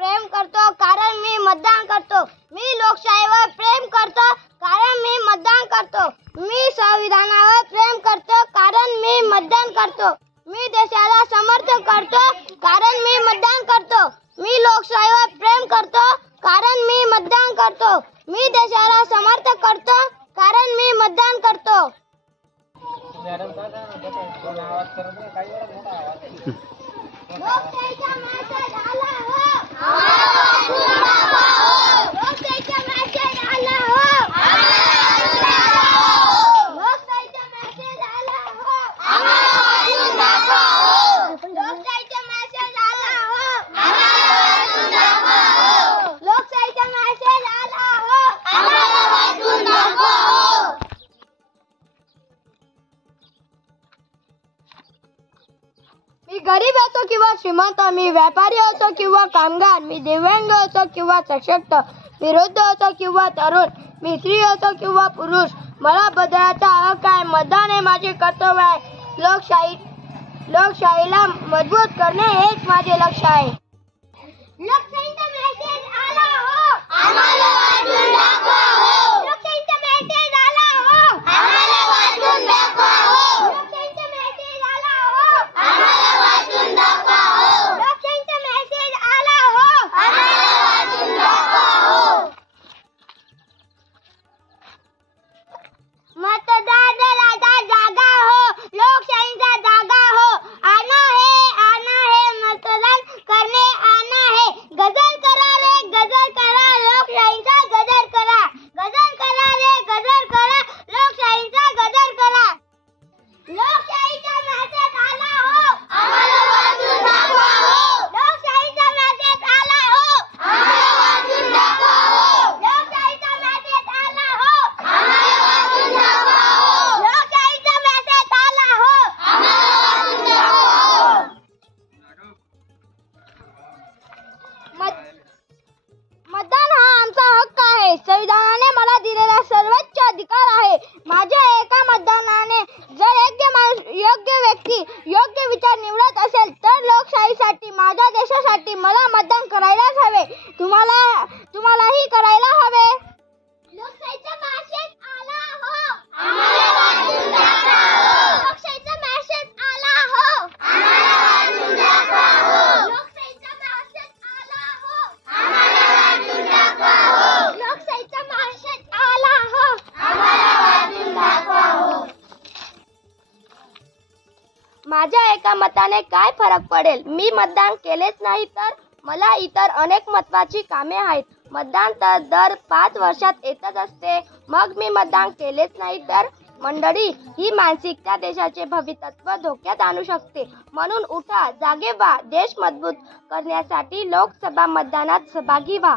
प्रेम करतो कारण मी मतदान करतो। मी लोकशाहीवर प्रेम करतो कारण मी मतदान करतो। मी संविधानावर प्रेम करतो कारण मी मतदान करतो। मी देशाला समर्थन करतो कारण मी मतदान करतो। मी लोकशाहीवर प्रेम करतो कारण मी मतदान करतो। मी देशाला समर्थन करतो कारण मी मतदान करतो। लोकशाहीचा मेसेज आला हो, लोकशाहीचा मेसेज आला हो, लोकशाहीचा मेसेज आला हो, लोकशाहीचा मेसेज आला हो, लोकशाहीचा मेसेज आला हो। मी गरीब असो किंवा श्रीमंत, मी व्यापारी असो किंवा कामगार, मी दिव्यांग असो किंवा सशक्त, मी वृद्ध असो किंवा तरुण, मी स्त्री असो किंवा पुरुष, मला बदलाचा हक्क आहे। मतदान हे माझे कर्तव्य आहे। लोकशाहीला मजबूत करणे हेच माझे लक्ष्य आहे। लोकशाहीचा मेसेज आला हो, आम्हाला वाटून दाखवा हो, लोकशाहीचा मेसेज आला हो, आम्हाला वाटून दाखवा हो, लोकशाहीचा मेसेज आला हो, आम्हाला वाटून दाखवा हो, लोकशाहीचा मेसेज आला हो, आम्हाला वाटून दाखवा हो। मतदान राजा जागा हो, लोकशाहीचा जागा हो, आना है मतदान करने आना है। गजर करा रे गजर करा, लोकशाहीचा गजर करा, गजर करा रे गजर करा, लोकशाहीचा गजर करा। लोकशाहीचा मेसेज आला हो, आम्हाला वाटून दाखवा हो, लोकशाहीचा मेसेज आला हो, आम्हाला वाटून दाखवा हो, लोकशाहीचा मेसेज आला हो, आम्हाला वाटून दाखवा हो, लोकशाहीचा मेसेज आला हो, आम्हाला वाटून दाखवा हो। मतदान हा आमचा हक्क आहे। संविधानाने मला दिलेला सर्वोच्च अधिकार आहे। माझ्या एका मतदानाने जर योग्य व्यक्ती योग्य विचार निवडत असेल तर लोकशाहीसाठी, माझ्या देशासाठी मला मतदान करायलाच हवे। तुम्हालाही करायला हवे। लोकशाहीचा मेसेज आला हो, आम्हाला वाटून दाखवा हो, लोकशाहीचा मेसेज आला हो, आम्हाला वाटून दाखवा हो, लोकशाहीचा मेसेज आला हो, आम्हाला वाटून दाखवा हो, लोकशाहीचा मेसेज आला हो, आम्हाला वाटून दाखवा हो। माझ्या एका मताने काय फरक पडेल? मी मतदान केलेच नाही तर मला इतर अनेक महत्त्वाची कामे आहेत। मतदान तर दर 5 वर्षात येतच असते। मग मी मतदान केलेच नाही तर? मंडळी, ही मानसिकता देशाचे भवितव्य धोक्यात आणू शकते। म्हणून उठा, जागे व्हा, देश मजबूत करण्यासाठी लोकसभा मतदानात सहभागी व्हा।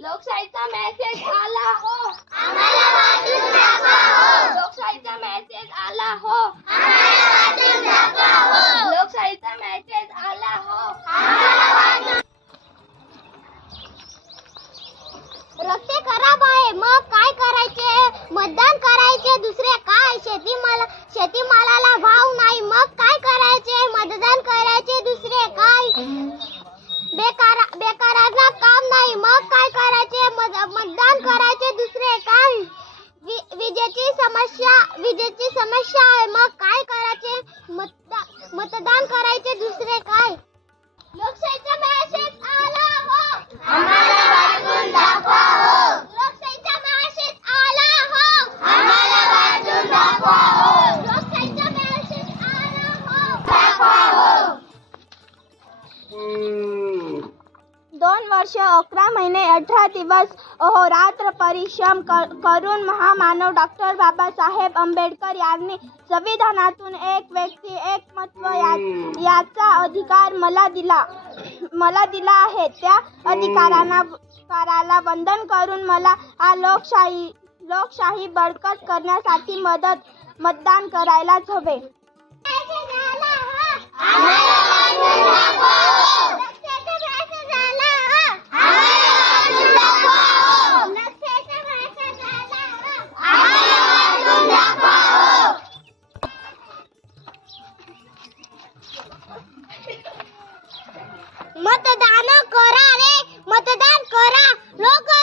लोकशाहीचा मेसेज आला हो, आम्हाला वाटून दाखवा हो, लोकशाहीचा मेसेज आला हो, आम्हाला वाटून दाखवा हो, लोकशाहीचा मेसेज आला हो, आम्हाला वाटून। रस्ते खराब आहे, मग काय करायचे? मतदान करायचे, दुसरे काय? शेतीमालाला भाव नाही, मग काय करायचे? मतदान करायचे, दुसरे काय? बेकारांना काम नाही, मग काय करायचे? मतदान करायचे, दुसरे काय? विजेची समस्या आहे, मग काय करायचे? मतदान करायचे, दुसरे काय? लोकशाहीचा मेसेज आला हो, आम्हाला वाटून दाखवा हो, लोकशाहीचा मेसेज आला हो, आम्हाला वाटून दाखवा हो, लोकशाहीचा मेसेज आला हो, दाखवा हो। 2 वर्ष 11 महिने 18 दिवस अहोरात्र परिश्रम करून महामानव डॉक्टर बाबासाहेब आंबेडकर यांनी संविधानातून एक व्यक्ती एक मत याचा अधिकार मला दिला आहे। त्या अधिकाराला वंदन करून मला हा लोकशाही बळकट करण्यासाठी मतदान करायलाच हवे। मतदान करा रे, मतदान करा. लोक